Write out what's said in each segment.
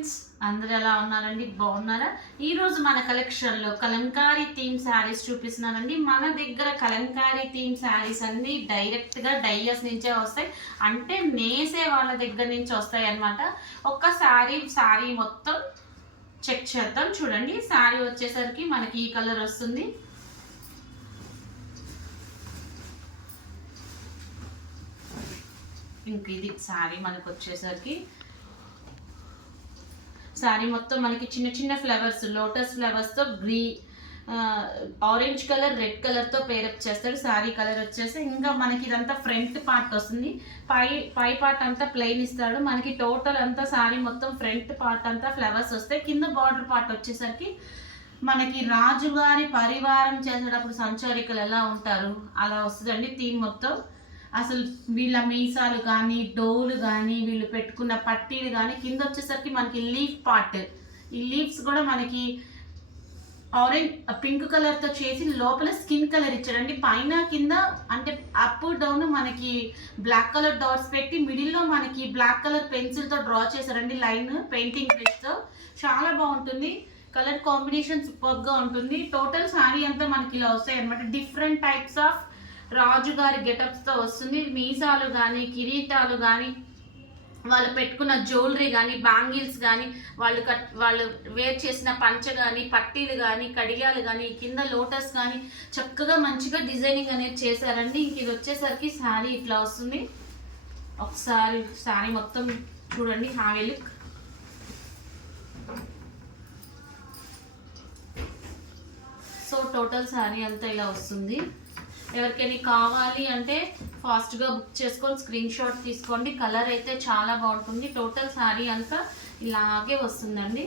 Friends అందరు ఎలా ఉన్నారండి? బాగున్నారా? ఈరోజు మన కలెక్షన్లో కలంకారీ థీమ్ శారీస్ చూపిస్తున్నానండి. మన దగ్గర కలంకారీ థీమ్ శారీస్ అన్నీ డైరెక్ట్గా డైయర్స్ నుంచే వస్తాయి. అంటే నేసే వాళ్ళ దగ్గర నుంచి వస్తాయి అన్నమాట. ఒక్క శారీ శారీ మొత్తం చెక్ చేద్దాం. చూడండి శారీ వచ్చేసరికి మనకి ఈ కలర్ వస్తుంది. ఇంక ఇది శారీ మనకు వచ్చేసరికి శారీ మొత్తం మనకి చిన్న చిన్న ఫ్లవర్స్ లోటస్ ఫ్లవర్స్తో గ్రీ ఆరెంజ్ కలర్ రెడ్ కలర్తో పేరప్ చేస్తాడు. శారీ కలర్ వచ్చేసి ఇంకా మనకి ఇదంతా ఫ్రంట్ పార్ట్ వస్తుంది. పై పై పార్ట్ అంతా ప్లెయిన్ ఇస్తాడు. మనకి టోటల్ అంతా శారీ మొత్తం ఫ్రంట్ పార్ట్ అంతా ఫ్లవర్స్ వస్తాయి. కింద బార్డర్ పార్ట్ వచ్చేసరికి మనకి రాజుగారి పరివారం చేసేటప్పుడు సంచారికలు ఎలా ఉంటారు? అలా వస్తుందండి థీమ్ మొత్తం. అసలు వీళ్ళ మీసాలు కానీ డోలు కానీ వీళ్ళు పెట్టుకున్న పట్టీలు కానీ కింద వచ్చేసరికి మనకి లీఫ్ పార్ట్. ఈ లీవ్స్ కూడా మనకి ఆరెంజ్ పింక్ కలర్తో చేసి లోపల స్కిన్ కలర్ ఇచ్చాడండి పైన కింద అంటే అప్ డౌన్ మనకి బ్లాక్ కలర్ డాట్స్ పెట్టి మిడిల్లో మనకి బ్లాక్ కలర్ పెన్సిల్తో డ్రా చేశారండి లైన్ పెయింటింగ్ బ్రష్తో చాలా బాగుంటుంది. కలర్ కాంబినేషన్ సూపర్గా ఉంటుంది. టోటల్ శారీ అంతా మనకి ఇలా వస్తాయి అనమాట డిఫరెంట్ టైప్స్ ఆఫ్ రాజుగారి గెటప్స్తో వస్తుంది. మీసాలు కానీ కిరీటాలు కానీ వాళ్ళు పెట్టుకున్న జ్యువెలరీ కానీ బ్యాంగిల్స్ కానీ వాళ్ళు కట్ వాళ్ళు వేర్ చేసిన పంచ కానీ పట్టీలు కానీ కడియాలు కానీ కింద లోటస్ కానీ చక్కగా మంచిగా డిజైనింగ్ అనేది చేశారండి. ఇంక ఇది వచ్చేసరికి శారీ ఇట్లా వస్తుంది. ఒకసారి శారీ మొత్తం చూడండి. Heavy look. So total sari అంతా ఇలా వస్తుంది. ఎవరికైనా కావాలి అంటే ఫాస్ట్గా బుక్ చేసుకొని స్క్రీన్ షాట్ తీసుకోండి. కలర్ అయితే చాలా బాగుంటుంది. టోటల్ శారీ అంతా ఇలాగే వస్తుందండి.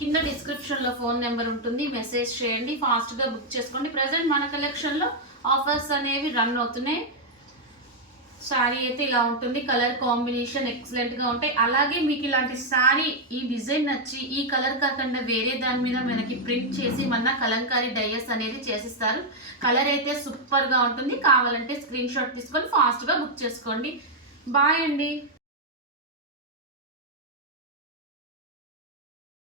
కింద డిస్క్రిప్షన్లో ఫోన్ నెంబర్ ఉంటుంది. మెసేజ్ చేయండి. ఫాస్ట్గా బుక్ చేసుకోండి. ప్రజెంట్ మన కలెక్షన్లో ఆఫర్స్ అనేవి రన్ అవుతున్నాయి. శారీ అయితే ఇలా ఉంటుంది కలర్ కాంబినేషన్ ఎక్సలెంట్గా ఉంటాయి. అలాగే మీకు ఇలాంటి శారీ ఈ డిజైన్ నచ్చి ఈ కలర్ కాకుండా వేరే దాని మీద మనకి ప్రింట్ చేసి మన కలంకారీ డయస్ అనేది చేసిస్తారు. కలర్ అయితే సూపర్గా ఉంటుంది. కావాలంటే స్క్రీన్ షాట్ తీసుకొని ఫాస్ట్గా బుక్ చేసుకోండి. బాయ్ అండి.